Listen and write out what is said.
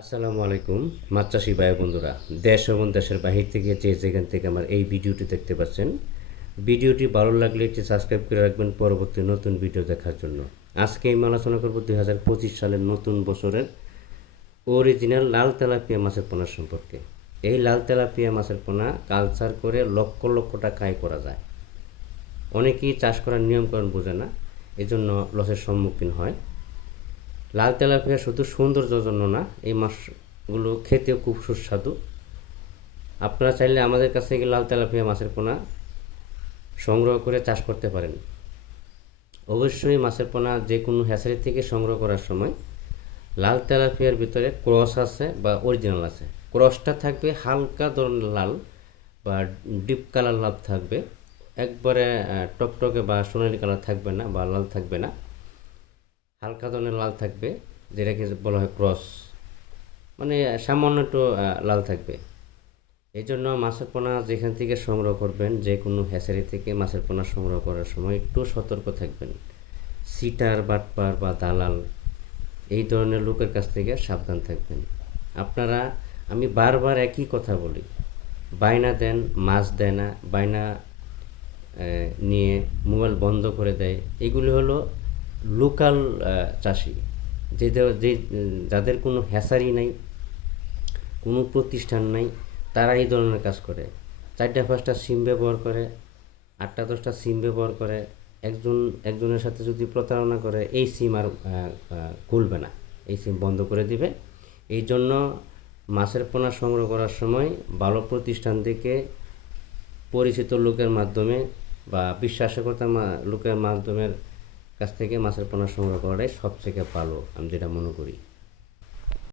আসসালামু আলাইকুম মাছ চাষি ভাই বন্ধুরা, দেশ এবং দেশের বাহির থেকে যে যেখান থেকে আমার এই ভিডিওটি দেখতে পাচ্ছেন, ভিডিওটি ভালো লাগলে একটি সাবস্ক্রাইব করে রাখবেন পরবর্তী নতুন ভিডিও দেখার জন্য। আজকে আমি আলোচনা করব 2025 সালের নতুন বছরের অরিজিনাল লাল তেলাপিয়া মাছের পোনা সম্পর্কে। এই লাল তেলাপিয়া মাছের পোনা কালচার করে লক্ষ লক্ষ টাকা আয় করা যায়। অনেকেই চাষ করার নিয়মকানুন বোঝে না, এজন্য লসের সম্মুখীন হয়। লাল তেলাপিয়া শুধু সৌন্দর্যের জন্য না, এই মাছগুলো খেতেও খুব সুস্বাদু। আপনারা চাইলে আমাদের কাছ থেকে লাল তেলাপিয়া মাছের পোনা সংগ্রহ করে চাষ করতে পারেন। অবশ্যই মাছের পোনা যে কোনো হ্যাচারি থেকে সংগ্রহ করার সময় লাল তেলাপিয়ার ভিতরে ক্রস আছে বা অরিজিনাল আছে। ক্রসটা থাকবে হালকা ধরনের লাল বা ডিপ কালার লাল থাকবে, একবারে টকটকে বা সোনালি কালার থাকবে না বা লাল থাকবে না, হালকা ধরনের লাল থাকবে, যেটাকে বলা হয় ক্রস, মানে সামান্য একটু লাল থাকবে। এই জন্য মাছের পোনা যেখান থেকে সংগ্রহ করবেন, যে কোনো হ্যাচারি থেকে মাছের পোনা সংগ্রহ করার সময় একটু সতর্ক থাকবেন। সিটার, বাটপার বা দালাল এই ধরনের লোকের কাছ থেকে সাবধান থাকবেন। আপনারা, আমি বারবার একই কথা বলি, বায়না দেন, মাছ দেয় না, বায়না নিয়ে মোবাইল বন্ধ করে দেয়। এগুলি হলো লোকাল চাষি, যে যাদের কোনো হ্যাচারি নাই, কোনো প্রতিষ্ঠান নাই, তারা এই ধরনের কাজ করে। 4টা-5টা সিম ব্যবহার করে, 8টা-10টা সিম ব্যবহার করে। একজনের সাথে যদি প্রতারণা করে, এই সিম আর খুলবে না, এই সিম বন্ধ করে দিবে। এই জন্য মাছের পোনা সংগ্রহ করার সময় ভালো প্রতিষ্ঠান থেকে, পরিচিত লোকের মাধ্যমে বা বিশ্বাসকর্তা লোকের মাধ্যমের কাছ থেকে মাছের পোনা সংগ্রহ করাটাই সবথেকে ভালো, আমি যেটা মনে করি।